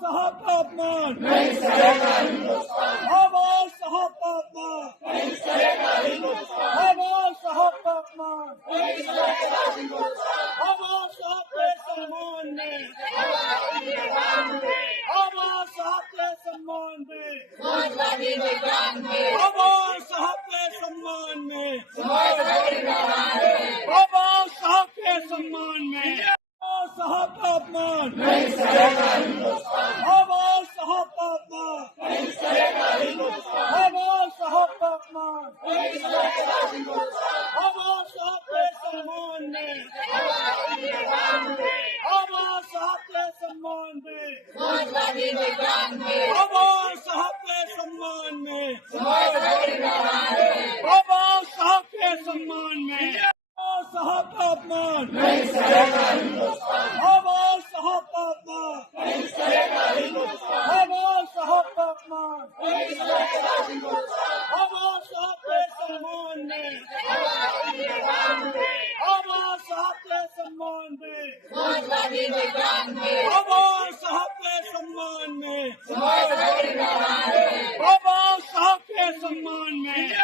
साहब का अपमान नहीं सहेगा हिंदुस्तान, बाबा साहब का अपमान नहीं सहेगा हिंदुस्तान, बाबा साहब का अपमान नहीं सहेगा हिंदुस्तान। बाबा साहब के सम्मान में बाबा साहब के सम्मान में समाजवादी मैदान में, बाबा साहब के सम्मान में समाजवादी मैदान में, बाबा साहब के सम्मान में बाबा साहब का अपमान नहीं सहेगा हिंदुस्तान, बाबा साहब का अपमान नहीं सहेगा हिंदुस्तान, बाबा साहब का अपमान नहीं सहेगा हिंदुस्तान। बाबा साहब के सम्मान में बाबा साहब के सम्मान में समाजवादी मैदान में, बाबा साहब के सम्मान में समाजवादी मैदान में, बाबा साहब के सम्मान में बाबा साहब का अपमान नहीं सहेगा हिंदुस्तान, बाबा साहब का अपमान नहीं सहेगा हिंदुस्तान, बाबा साहब का अपमान नहीं सहेगा हिंदुस्तान। बाबा साहब के सम्मान में बाबा साहब के सम्मान में समाजवादी मैदान में, बाबा